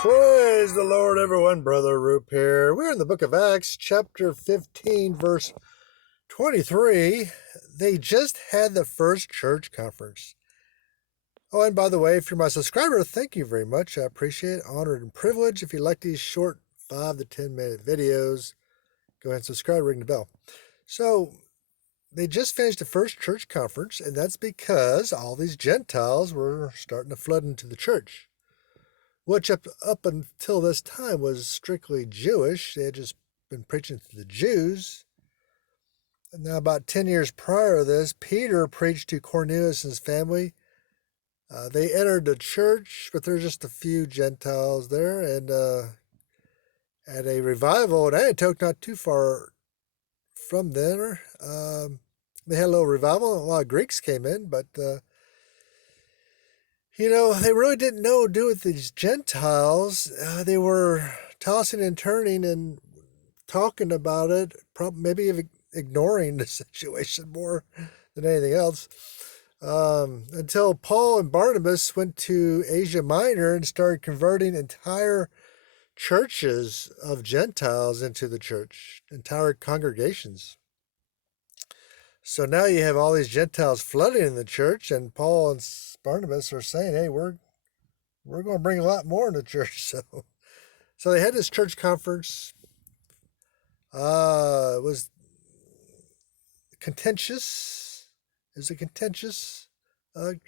Praise the Lord, everyone. Brother Roop here. We're in the book of Acts, chapter 15, verse 23. They just had the first church conference. Oh, and by the way, if you're my subscriber, thank you very much. I appreciate it. Honored and privileged. If you like these short 5 to 10 minute videos, go ahead and subscribe, ring the bell. So they just finished the first church conference, and that's because all these Gentiles were starting to flood into the church, which up until this time was strictly Jewish. They had just been preaching to the Jews. And now, about 10 years prior to this, Peter preached to Cornelius and his family. They entered the church, but there's just a few Gentiles there. And at a revival at Antioch, not too far from there, they had a little revival, and a lot of Greeks came in, but they really didn't know what to do with these Gentiles. They were tossing and turning and talking about it, maybe ignoring the situation more than anything else, until Paul and Barnabas went to Asia Minor and started converting entire churches of Gentiles into the church, entire congregations. So now you have all these Gentiles flooding in the church, and Paul and Barnabas are saying, hey, we're going to bring a lot more in the church. So they had this church conference. It was contentious. It was a contentious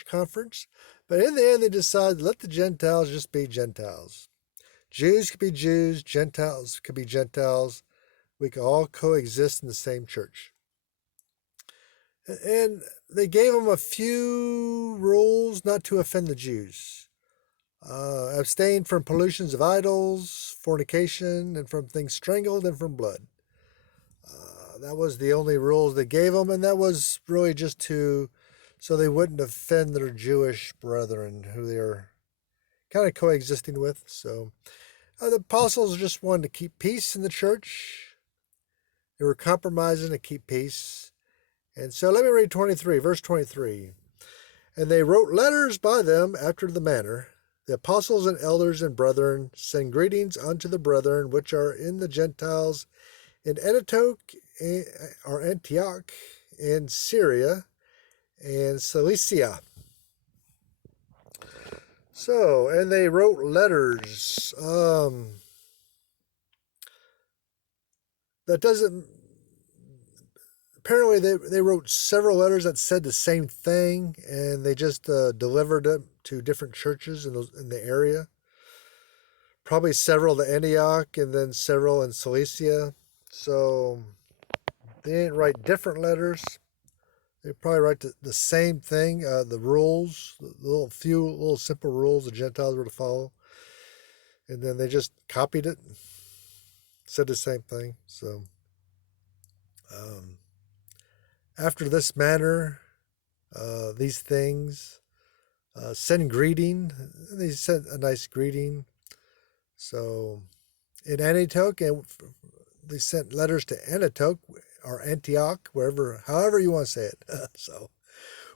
conference. But in the end, they decided to let the Gentiles just be Gentiles. Jews could be Jews. Gentiles could be Gentiles. We could all coexist in the same church. And they gave them a few rules not to offend the Jews. Abstain from pollutions of idols, fornication, and from things strangled, and from blood. That was the only rules they gave them, and that was really just so they wouldn't offend their Jewish brethren who they are kind of coexisting with. So the apostles just wanted to keep peace in the church. They were compromising to keep peace. And so let me read 23, verse 23. And they wrote letters by them after the manner. The apostles and elders and brethren send greetings unto the brethren which are in the Gentiles in Antioch, and Syria, and Cilicia. So, and they wrote letters. That doesn't... Apparently, they wrote several letters that said the same thing, and they just delivered them to different churches in the area. Probably several to Antioch, and then several in Cilicia. So they didn't write different letters. They probably write the same thing, the rules, the little simple rules the Gentiles were to follow. And then they just copied it, said the same thing. So after this manner, these things, send greeting. They sent a nice greeting. So in Antioch, and they sent letters to Antioch or Antioch, however you want to say it. So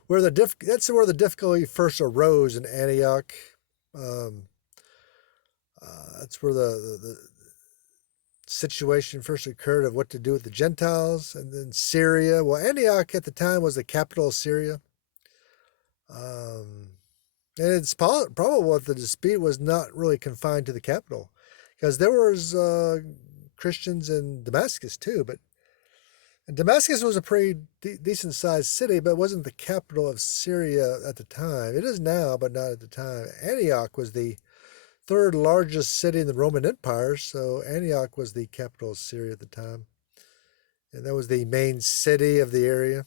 that's where the difficulty first arose in Antioch. That's where the situation first occurred of what to do with the Gentiles. And then Syria. Well, Antioch at the time was the capital of Syria. And it's probable that the dispute was not really confined to the capital, because there was Christians in Damascus too. And Damascus was a pretty decent sized city, but it wasn't the capital of Syria at the time. It is now, but not at the time. Antioch was the third largest city in the Roman Empire, so Antioch was the capital of Syria at the time. And that was the main city of the area.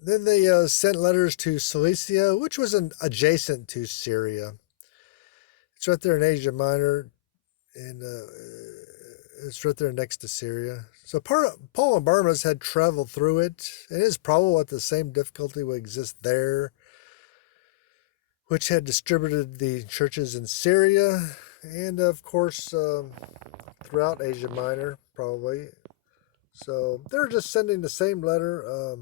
Then they sent letters to Cilicia, which was adjacent to Syria. It's right there in Asia Minor, and it's right there next to Syria. So Paul and Barnabas had traveled through it. It is probable that the same difficulty would exist there which had distributed the churches in Syria and, of course, throughout Asia Minor, probably. So they're just sending the same letter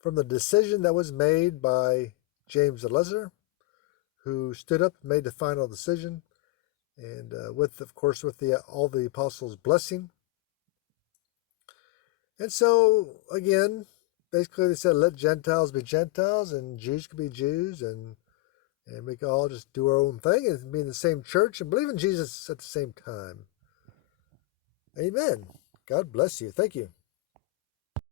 from the decision that was made by James the Lesser, who stood up and made the final decision, and with, of course, with all the apostles' blessing. And so, again, basically they said, let Gentiles be Gentiles and Jews can be Jews, and we can all just do our own thing and be in the same church and believe in Jesus at the same time. Amen. God bless you. Thank you.